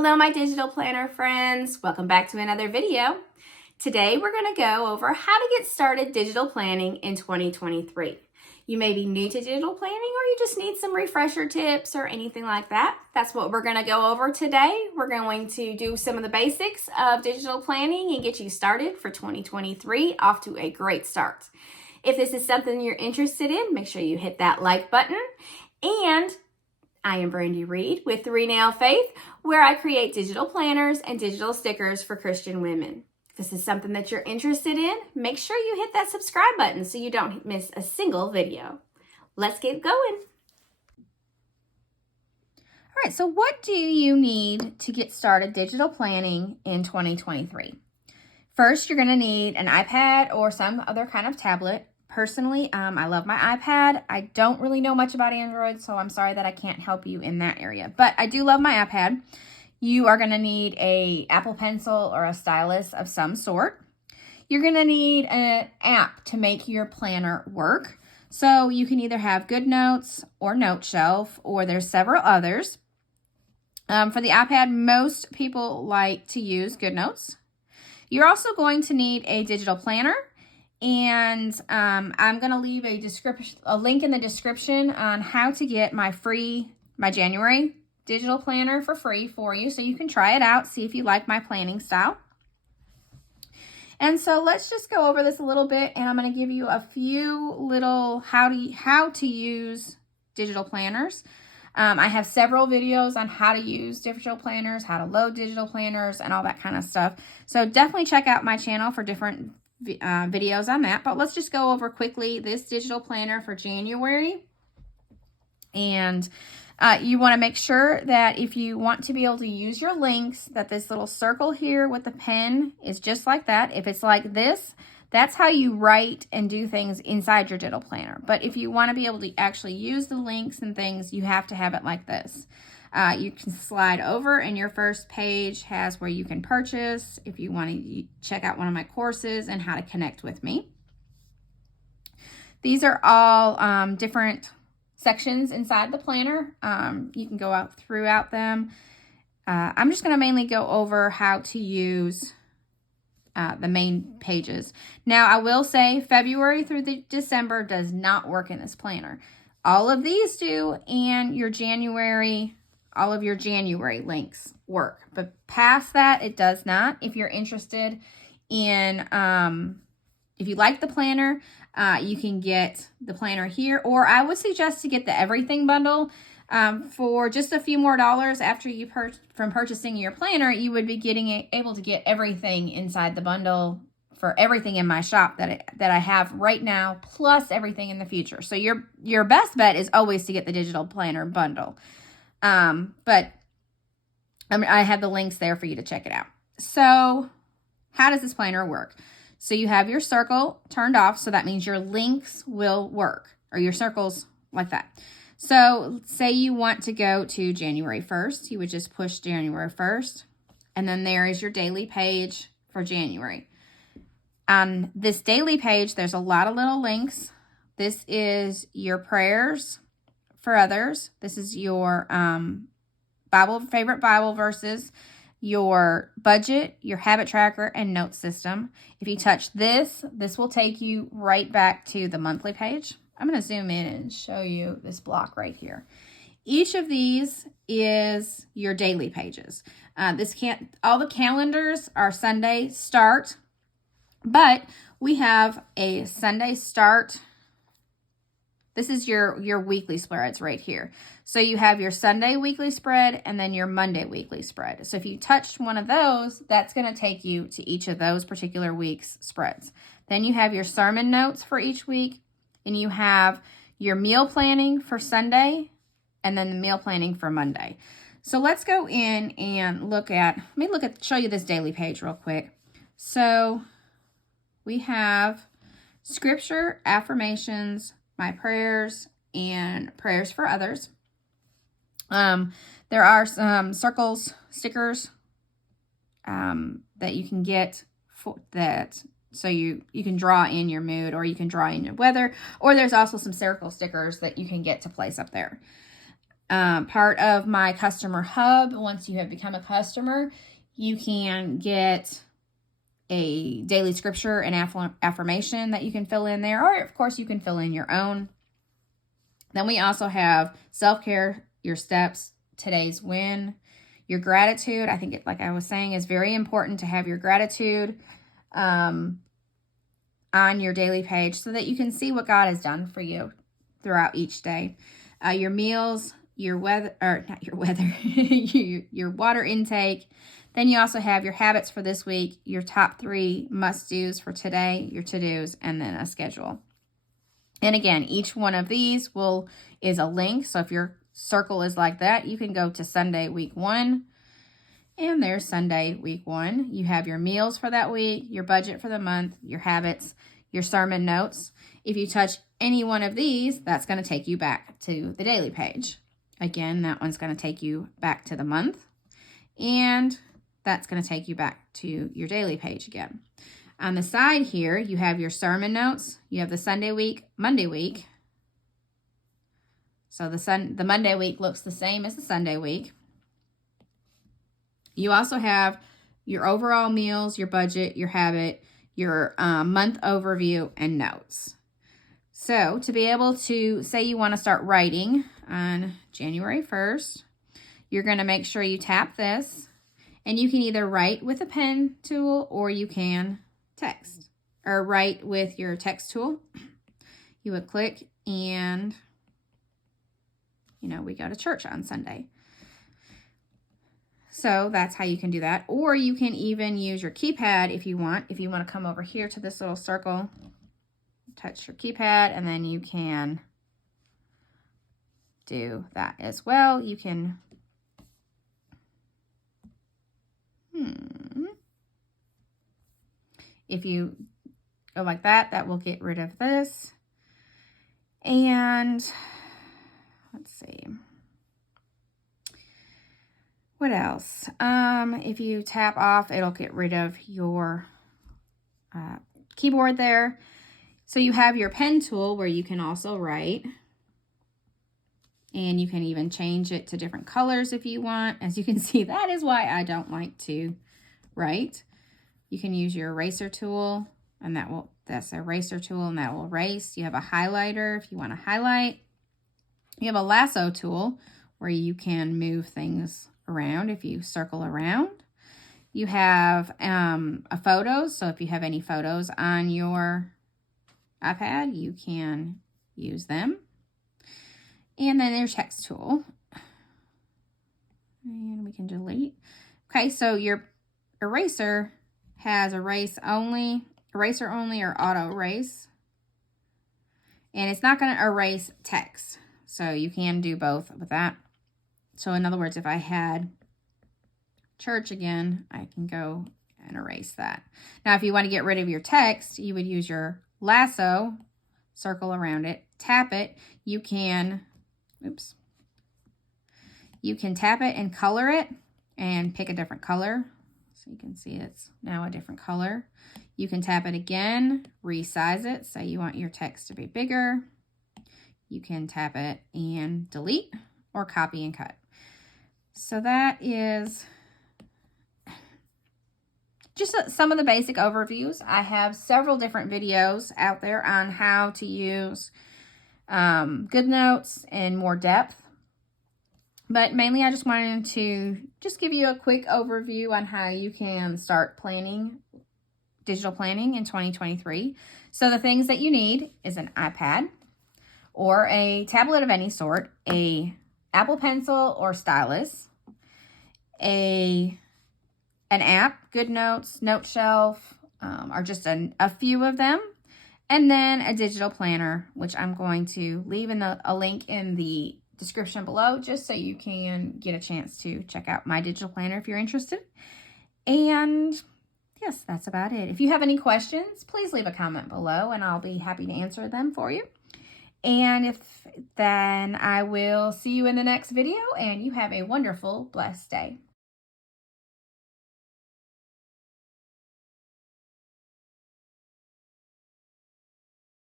Hello, my digital planner friends. Welcome back to another video. Today, we're going to go over how to get started digital planning in 2023. You may be new to digital planning or you just need some refresher tips or anything like that. That's what we're going to go over today. We're going to do some of the basics of digital planning and get you started for 2023 off to a great start. If this is something you're interested in, make sure you hit that like button. And I am Brandi Reed with 3Nail Faith, where I create digital planners and digital stickers for Christian women. If this is something that you're interested in, make sure you hit that subscribe button so you don't miss a single video. Let's get going. All right, so what do you need to get started digital planning in 2023? First, you're going to need an iPad or some other kind of tablet. Personally, I love my iPad. I don't really know much about Android, so I'm sorry that I can't help you in that area. But I do love my iPad. You are going to need an Apple Pencil or a stylus of some sort. You're going to need an app to make your planner work. So you can either have GoodNotes or NoteShelf, or there's several others. For the iPad, most people like to use GoodNotes. You're also going to need a digital planner. And I'm going to leave a link in the description on how to get my January digital planner for free for you, so you can try it out, see if you like my planning style. And so let's just go over this a little bit, and I'm going to give you a few little how to use digital planners. I have several videos on how to use digital planners, how to load digital planners, and all that kind of stuff. So definitely check out my channel for different videos on that. But let's just go over quickly this digital planner for January. And you want to make sure that if you want to be able to use your links, that this little circle here with the pen is just like that. If it's like this, that's how you write and do things inside your digital planner. But if you want to be able to actually use the links and things, you have to have it like this. You can slide over, and your first page has where you can purchase if you want to check out one of my courses and how to connect with me. These are all different sections inside the planner. You can go out throughout them. I'm just going to mainly go over how to use the main pages. Now, I will say February through December does not work in this planner. All of these do, and all of your January links work. But past that, it does not. If you're interested in, if you like the planner, you can get the planner here, or I would suggest to get the everything bundle. For just a few more dollars after you from purchasing your planner, you would be able to get everything inside the bundle for everything in my shop that I have right now, plus everything in the future. So your best bet is always to get the digital planner bundle. But I have the links there for you to check it out. So how does this planner work? So you have your circle turned off. So that means your links will work, or your circles like that. So say you want to go to January 1st, you would just push January 1st. And then there is your daily page for January. On this daily page, there's a lot of little links. This is your prayers for others. This is your favorite Bible verses, your budget, your habit tracker, and note system. If you touch this will take you right back to the monthly page. I'm going to zoom in and show you this block right here. Each of these is your daily pages. All the calendars are Sunday start, but we have a Sunday start. This is your weekly spreads right here. So you have your Sunday weekly spread and then your Monday weekly spread. So if you touched one of those, that's going to take you to each of those particular week's spreads. Then you have your sermon notes for each week, and you have your meal planning for Sunday, and then the meal planning for Monday. So let's go in and show you this daily page real quick. So we have scripture, affirmations, my prayers, and prayers for others. There are some stickers that you can get for that. So you can draw in your mood, or you can draw in your weather, or there's also some circle stickers that you can get to place up there. part of my customer hub. Once you have become a customer, you can get a daily scripture and affirmation that you can fill in there, or of course you can fill in your own. Then we also have self-care, your steps, today's win, your gratitude. I think it, like I was saying, is very important to have your gratitude on your daily page so that you can see what God has done for you throughout each day. Your meals, your weather, or not your weather, your water intake. Then you also have your habits for this week, your top 3 must-dos for today, your to-dos, and then a schedule. And again, each one of these is a link. So if your circle is like that, you can go to Sunday, week 1. And there's Sunday, week 1. You have your meals for that week, your budget for the month, your habits, your sermon notes. If you touch any one of these, that's going to take you back to the daily page. Again, that one's going to take you back to the month. And that's going to take you back to your daily page again. On the side here, you have your sermon notes. You have the Sunday week, Monday week. So the Monday week looks the same as the Sunday week. You also have your overall meals, your budget, your habit, your month overview, and notes. So to be able to say you want to start writing on January 1st, you're going to make sure you tap this, and you can either write with a pen tool or you can text, or write with your text tool. You would click and, we go to church on Sunday. So that's how you can do that. Or you can even use your keypad if you want. If you want to come over here to this little circle, touch your keypad, and then you can do that as well. You can if you go like that, that will get rid of this. And let's see. What else? If you tap off, it'll get rid of your keyboard there. So you have your pen tool where you can also write. And you can even change it to different colors if you want. As you can see, that is why I don't like to write. You can use your eraser tool, and that's an eraser tool, and that will erase. You have a highlighter if you want to highlight. You have a lasso tool where you can move things around if you circle around. You have a photos, so if you have any photos on your iPad, you can use them. And then there's text tool. And we can delete. Okay, so your eraser has eraser only, or auto erase. And it's not going to erase text. So you can do both with that. So in other words, if I had church again, I can go and erase that. Now, if you want to get rid of your text, you would use your lasso, circle around it, tap it. You can tap it and color it and pick a different color. So you can see it's now a different color. You can tap it again, resize it. Say you want your text to be bigger. You can tap it and delete or copy and cut. So that is just some of the basic overviews. I have several different videos out there on how to use GoodNotes in more depth. But mainly I just wanted to just give you a quick overview on how you can start planning, digital planning in 2023. So the things that you need is an iPad or a tablet of any sort, a Apple Pencil or stylus, an app, GoodNotes, Note Shelf, are just a few of them. And then a digital planner, which I'm going to leave a link in the description below, just so you can get a chance to check out my digital planner if you're interested. And yes, that's about it. If you have any questions, please leave a comment below and I'll be happy to answer them for you. And then I will see you in the next video, and you have a wonderful, blessed day.